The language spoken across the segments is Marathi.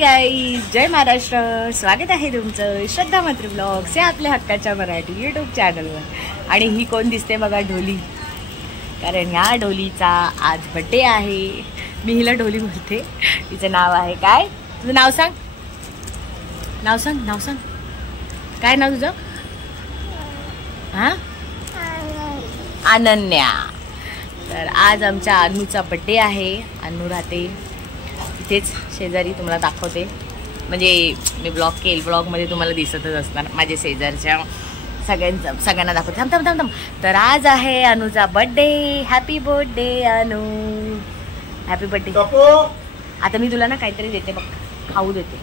गाईज, जय महाराष्ट्र. स्वागत आहे तुमचं श्रद्धा मात्र ब्लॉग्स या आपल्या हक्काच्या मराठी यूट्यूब चॅनलवर. आणि ही कोण दिसते बघा, ढोली. कारण ह्या ढोलीचा आज बर्थडे आहे. मी हिला ढोली बोलते. तिचं नाव आहे काय? तुझं नाव सांग. नाव सांग, नाव सांग. काय नाव तुझं? हां, अनन्या. तर आज आमच्या अनूचा बर्थडे आहे. अनू राहते इथेच शेजारी. तुम्हाला दाखवते, म्हणजे मी ब्लॉगमध्ये तुम्हाला दिसतच असणार. माझे शेजारच्या सगळ्यांना दाखवते. थांब थांब थांब थांब. तर आज आहे अनूचा birthday. Happy birthday Anu, happy birthday. आता मी तुला ना काहीतरी देते बघ, खाऊ देते.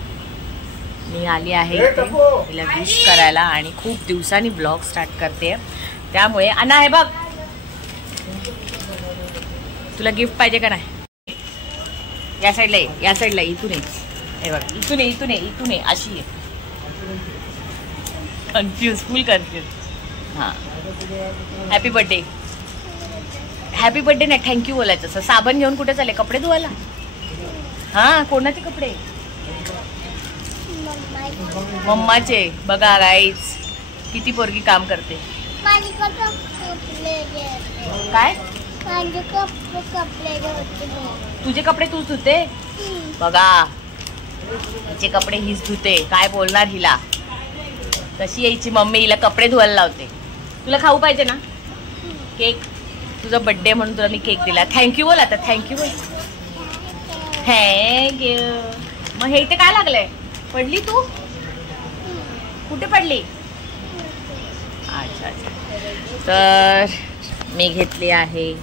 मी आली आहे तिला विश करायला आणि खूप दिवसांनी ब्लॉग स्टार्ट करते. त्यामुळे अना हे बघ, तुला गिफ्ट पाहिजे का नाही? या साईडला ये, या साईडला, इथून ये. हे बघा, इथून ये, इथून ये, इथून ये, अशी आहे. कन्फ्यूज, फुल कन्फ्यूज. हां, हॅपी बर्थडे. हॅपी बर्थडे नाही, थँक्यू बोलायचं. असं साबण घेऊन कुठे चालले? कपडे धुवायला? हां, कोणाचे कपडे? मम्माचे. बघा गाईज, किती पोरगी काम करते. काय? तुझे कपडे तूच धुते? बघा, तिचे कपडे हीच धुते. काय बोलणार हिला? कशी यायची मम्मी, हिला कपडे धुवायला लावते. तुला खाऊ पाहिजे ना केक? तुझा बर्थडे म्हणून तुला मी केक दिला. थँक्यू बोल आता, थँक्यू बोल. थँक्यू. मग हे इथे काय लागलंय? पडली तू? कुठे पडली? अच्छा अच्छा. तर मी घेतली आहे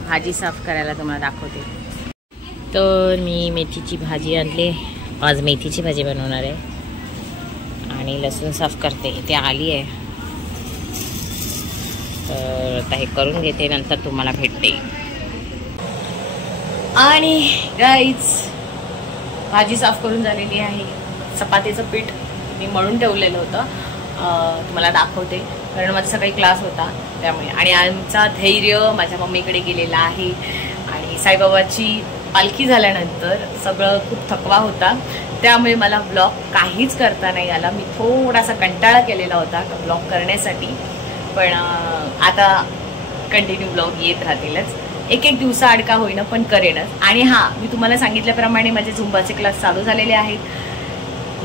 भाजी साफ करायला, तुम्हाला दाखवते. तर मी मेथीची भाजी आणली. आज मेथीची भाजी बनवणार आहे. आणि लसूण साफ करते. इथे आली आहे. तर आता हे करून घेते, नंतर तुम्हाला भेटते. आणि गाईज, भाजी साफ करून झालेली आहे. चपातीचं पीठ मी मळून ठेवलेलं होतं, तुम्हाला दाखवते. कारण माझा सकाळी क्लास होता त्यामुळे. आणि आमचा धैर्य माझ्या मम्मीकडे गेलेला आहे. आणि साईबाबाची पालखी झाल्यानंतर सगळं खूप थकवा होता, त्यामुळे मला ब्लॉग काहीच करता नाही आला. मी थोडासा कंटाळा केलेला होता ब्लॉग करण्यासाठी. पण आता कंटिन्यू ब्लॉग येत राहतीलच. एक एक दिवसा अडका होईना पण करेनच. आणि हां, मी तुम्हाला सांगितल्याप्रमाणे माझे झुंबाचे क्लास चालू झालेले आहेत.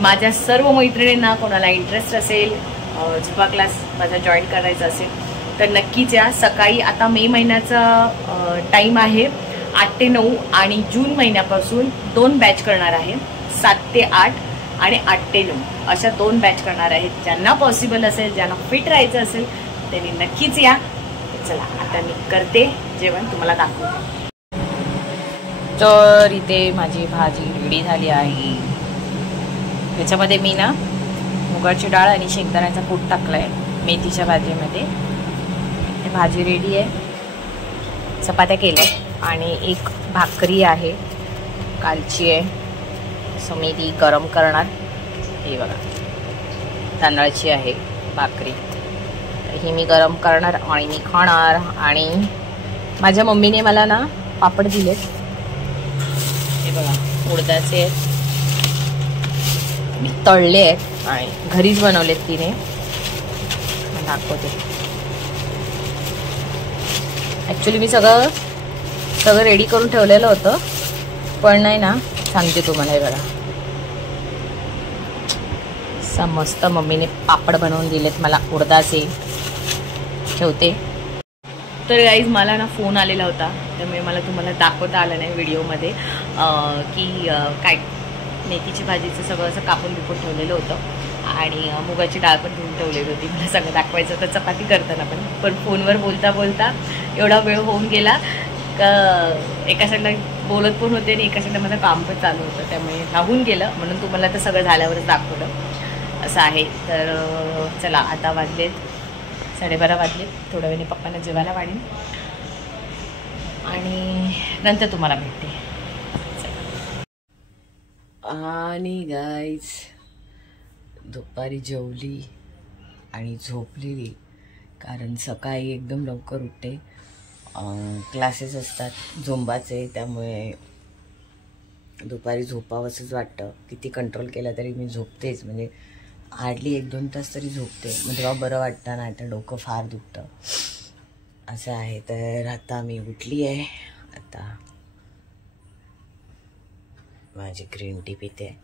माझ्या सर्व मैत्रिणींना कोणाला इंटरेस्ट असेल झुंबा क्लास माझा जॉईन करायचा असेल तर नक्कीच या. सकाळी आता मे महिन्याचा टाईम आहे 8 ते 9 आणि जून महिन्यापासून 2 बॅच करणार आहे. 7 ते 8 आणि 8 ते 9 अशा 2 बॅच करणार आहेत. ज्यांना पॉसिबल असेल, ज्यांना फिट राहायचं असेल त्यांनी नक्कीच या. चला आता मी करते जेवण, तुम्हाला दाखवते. तर इथे माझी भाजी रेडी झाली आहे. त्याच्यामध्ये मी ना मुगाची डाळ आणि शेंगदाण्याचा कूट टाकलाय मेथीच्या भाजीमध्ये. भाजी रेडी आहे. चपात्या केल्या आणि एक भाकरी आहे, कालची आहे. सो मी ती गरम करणार. हे बघा, तांदळाची आहे भाकरी. तर ही मी गरम करणार आणि मी खाणार. आणि माझ्या मम्मीने मला ना पापड दिलेत. हे बघा, उडदाचे आहेत. मी तळले आहेत आणि घरीच बनवलेत तिने. दाखवते. ॲक्च्युली मी सगळं रेडी करून ठेवलेलं होतं, पण नाही ना, सांगते तुम्हाला. हे बघा, मस्त मम्मीने पापड बनवून दिलेत मला उडदाचे. ठेवते. तर गाईज, मला ना फोन आलेला होता, त्यामुळे मला तुम्हाला दाखवता आलं नाही व्हिडिओमध्ये की काय. मेथीची भाजीचं सगळं असं कापून बिपून ठेवलेलं होतं आणि मुगाची डाळ पण धुवून ठेवलेली होती. मला सगळं दाखवायचं होतं चपाती करताना पण फोनवर बोलता बोलता एवढा वेळ होऊन गेला का एका साईडला बोलत पण होते आणि एका साईडला माझं काम पण चालू होतं, त्यामुळे राहून गेलं. म्हणून तुम्हाला तर सगळं झाल्यावरच दाखवलं असं आहे. तर चला, आता वाजलेत 12:30 वाजलेत. थोड्या वेळाने पप्पांना जेवायला वाढेन आणि नंतर तुम्हाला भेटते. आणि गाईज, दुपारी जेवली आणि झोपलेली. कारण सकाळी एकदम लवकर उठते. क्लासेस असतात झुंबाचे, त्यामुळे दुपारी झोपावंसंच वाटतं. किती कंट्रोल केलं तरी मी झोपतेच, म्हणजे हार्डली 1-2 तास तरी झोपते. मग तेव्हा बरं वाटतं, नाही तर डोकं फार दुखतं असं आहे. तर आता मी उठली आहे. आता माझी ग्रीन टी पिते.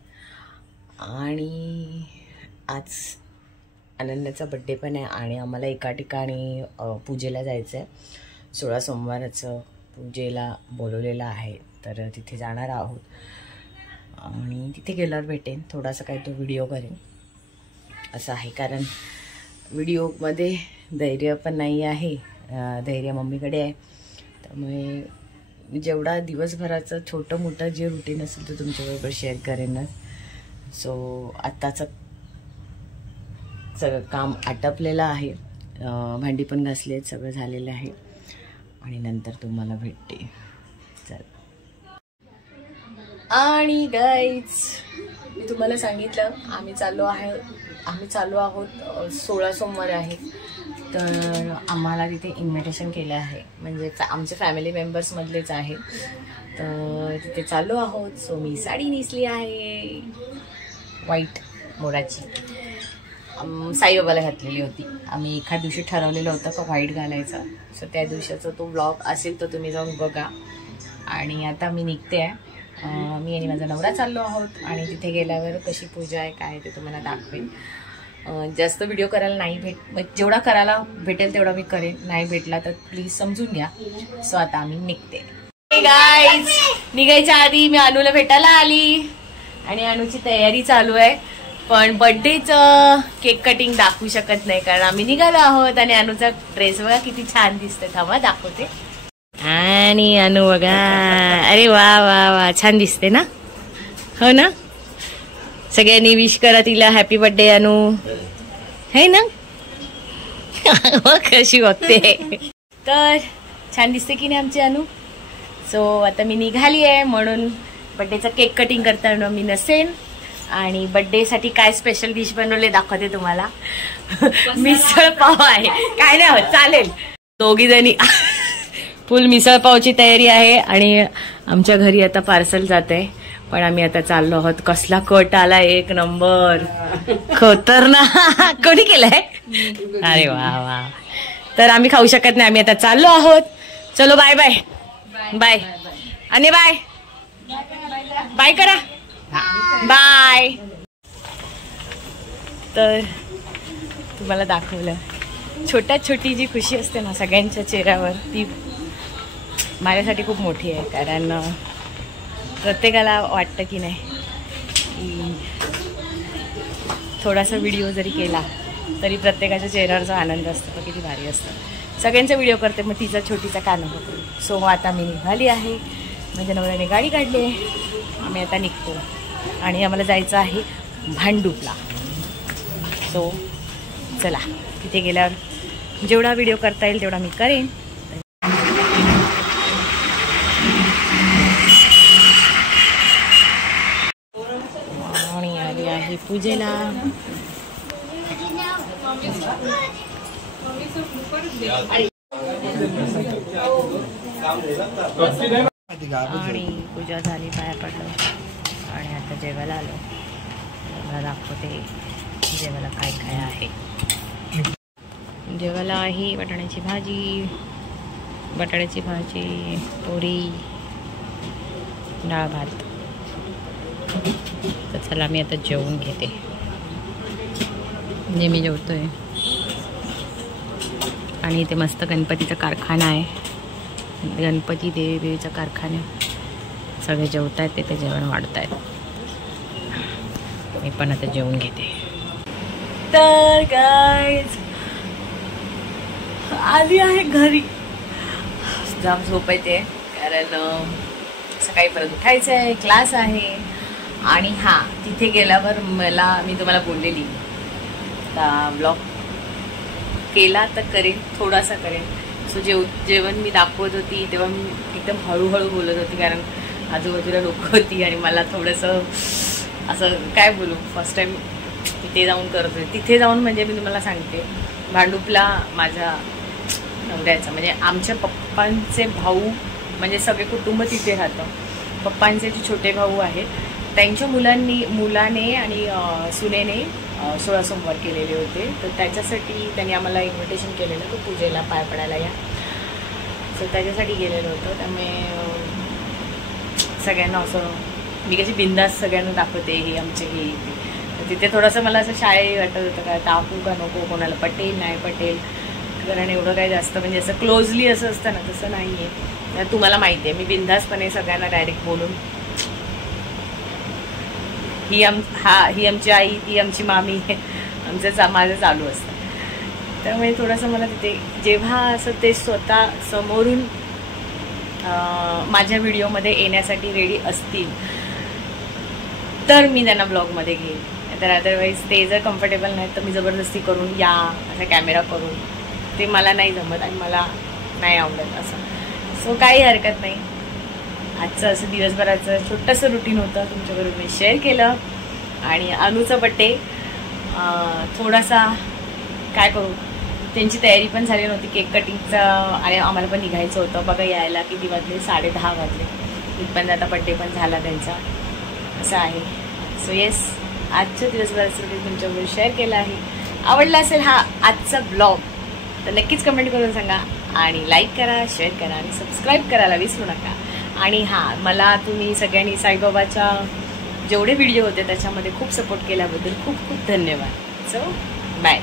आणि आज अनन्याचा बड्डे पण आहे आणि आम्हाला एका ठिकाणी पूजेला जायचं आहे. 16 सोमवाराचं पूजेला बोलवलेलं आहे, तर तिथे जाणार आहोत. आणि तिथे गेल्यावर भेटेन, थोडासा काही तो व्हिडिओ करेन असं आहे. कारण व्हिडिओमध्ये धैर्य पण नाही आहे, धैर्य मम्मीकडे आहे. त्यामुळे जेवढा दिवसभराचं छोटं मोठं जे रुटीन असेल ते तुमच्याबरोबर शेअर करेनच. सो आत्ताचं सगळं काम आटपलेलं आहे, भांडी पण घासली आहेत, सगळं झालेलं आहे. आणि नंतर तुम्हाला भेटते. चल. आणि गाईज मी तुम्हाला सांगितलं आम्ही चाललो आहोत 16 सोमवार आहे. तर आम्हाला तिथे इन्व्हिटेशन केलं आहे, म्हणजे आमचे फॅमिली मेंबर्समधलेच आहे. तर तिथे चाललो आहोत. सो मी साडी नेसली आहे व्हाईट मोराची, साईबाबाला घातलेली होती. आम्ही एका दिवशी ठरवलेलं होतं का व्हाईट घालायचं. सो त्या दिवसाचा तो ब्लॉग असेल तर तुम्ही जाऊन बघा. आणि आता मी निघते आहे. मी आणि माझा नवरा चाललो आहोत आणि तिथे गेल्यावर कशी पूजा आहे काय ते तुम्हाला दाखवेन. जास्त व्हिडिओ करायला नाही जेवढा करायला भेटेल तेवढा मी करेन, नाही भेटला तर प्लीज समजून घ्या. सो आता आम्ही निघते. गाईज निघायच्या आधी मी अनुला भेटायला आली आणि अनुची तयारी चालू आहे. पण बर्थडेचं केक कटिंग दाखवू शकत नाही कारण आम्ही निघालो आहोत. आणि अनुचा ड्रेस बघा किती छान दिसतोय, थांबा दाखवते. आणि अनु बघा, अरे वा वा वा, छान दिसते ना, हो ना. सगळ्यांनी विश करा तिला हॅपी बर्थडे अनु, है ना. कशी बघते, तर छान दिसते की नाही आमची अनु. सो आता मी निघाली आहे, म्हणून बर्थडेचा केक कटिंग करताना मी नसेन. आणि बर्थडेसाठी काय स्पेशल डिश बनवले दाखवते तुम्हाला. मिसळ पाव आहे, काय नाही होत, चालेल. दोघी जणी फुल मिसळ पावची तयारी आहे. आणि आमच्या घरी आता पार्सल जात आहे, पण आम्ही आता चाललो आहोत. कसला कट आला, एक नंबर, खतरनाक. कोणी केलंय, अरे वा वा. तर आम्ही खाऊ शकत नाही, आम्ही आता चाललो आहोत. चलो बाय बाय बाय. आणि बाय बाय करा, बाय. तर तुम्हाला दाखवलं छोट्यात छोटी जी खुशी असते ना सगळ्यांच्या चेहऱ्यावर, ती माझ्यासाठी खूप मोठी आहे. कारण प्रत्येकाला वाटतं की नाही की थोडासा व्हिडिओ जरी केला तरी प्रत्येकाच्या चेहऱ्यावरचा आनंद असतो, तो किती भारी असतं. सगळ्यांचा व्हिडिओ करते, मग तिचा छोटीचा का नको करू. सो आता मी निघाली आहे, माझ्या नवऱ्याने गाडी काढली आहे, आम्ही आता निघतो. आणि आम्हाला जायचं आहे भांडूपला. सो चला, तिथे गेल्यावर जेवढा व्हिडिओ करता येईल तेवढा मी करेन. आणि आली आहे पूजेला. आणि पूजा झाली, पाया पडलं आणि आता जेवायला आलो. मला दाखवते जेवायला काय काय आहे. जेवायला आहे बटाट्याची भाजी, पोळी, डाळ भात. तर चला मी आता जेवून घेते. मी जेवतोय. आणि इथे मस्त गणपतीचा कारखाना आहे, गणपती देवीचा कारखाना. सगळे जेवत आहेत, तिथे जेवण वाढत आहेत. मी पण आता जेवून घेते. तर गाईज आली आहे घरी. जाम झोप येते कारण सकाळी परत उठायचं आहे, क्लास आहे. आणि हां, तिथे गेल्यावर मी तुम्हाला बोललेली ब्लॉग केला तर करेन, थोडासा करेन. सो जेवण मी दाखवत होती तेव्हा मी एकदम हळूहळू बोलत होती कारण आजूबाजूला लोक होती आणि मला थोडंसं असं काय बोलू, फर्स्ट टाईम तिथे जाऊन करत होते. तिथे जाऊन म्हणजे मी तुम्हाला सांगते, भांडूपला माझ्या नवऱ्याचं म्हणजे आमच्या पप्पांचे भाऊ म्हणजे सगळे कुटुंब तिथे राहतं. पप्पांचे जे छोटे भाऊ आहेत त्यांच्या मुलाने आणि सुनेने 16 सोमवार केलेले होते, तर त्याच्यासाठी त्यांनी आम्हाला इन्व्हिटेशन केलेलं, तो पूजेला पाय पडायला या. सो त्याच्यासाठी गेलेलं होतं. त्यामुळे सगळ्यांना असं मी कशी बिंदास सगळ्यांना दाखवते हे आमचे हे तर तिथे थोडंसं मला असं शाळेत वाटत होतं का दाखवू का नको, कोणाला पटेल नाही पटेल, कारण एवढं काही जास्त म्हणजे असं क्लोजली असं असतं ना तसं नाही आहे. तुम्हाला माहिती आहे मी बिंदासपणे सगळ्यांना डायरेक्ट बोलून ही आमची आई, ती आमची मामी, माझं चालू असतं. त्यामुळे थोडंसं मला तिथे जेव्हा असं ते स्वतः समोरून माझ्या व्हिडिओमध्ये येण्यासाठी रेडी असतील तर मी त्यांना ब्लॉगमध्ये घेईन, तर अदरवाईज ते जर कम्फर्टेबल नाही तर मी जबरदस्ती करून या असा कॅमेरा करून ते मला नाही जमत आणि मला नाही आवडत असं. सो काही हरकत नाही. आजचं असं दिवसभराचं छोटंसं रुटीन होतं, तुमच्याबरोबर मी शेअर केलं. आणि अनुचा बड्डे थोडासा काय करू, त्यांची तयारी पण झाली नव्हती केक कटिंगचा आणि आम्हाला पण निघायचं होतं. बघा यायला किती वाजले, 10:30 वाजले. इथपर्यंत आता बड्डे पण झाला त्यांचा, असं आहे. सो येस, आजच्या दिवसभराचं रुटीन तुमच्याबरोबर शेअर केलं आहे. आवडला असेल हा आजचा ब्लॉग तर नक्कीच कमेंट करून सांगा आणि लाईक करा, शेअर करा आणि सबस्क्राईब करायला विसरू नका. आणि हां, मला तुम्ही सगळ्यांनी साईबाबाच्या जेवढे व्हिडिओ होते त्याच्यामध्ये खूप सपोर्ट केल्याबद्दल खूप खूप धन्यवाद. So bye.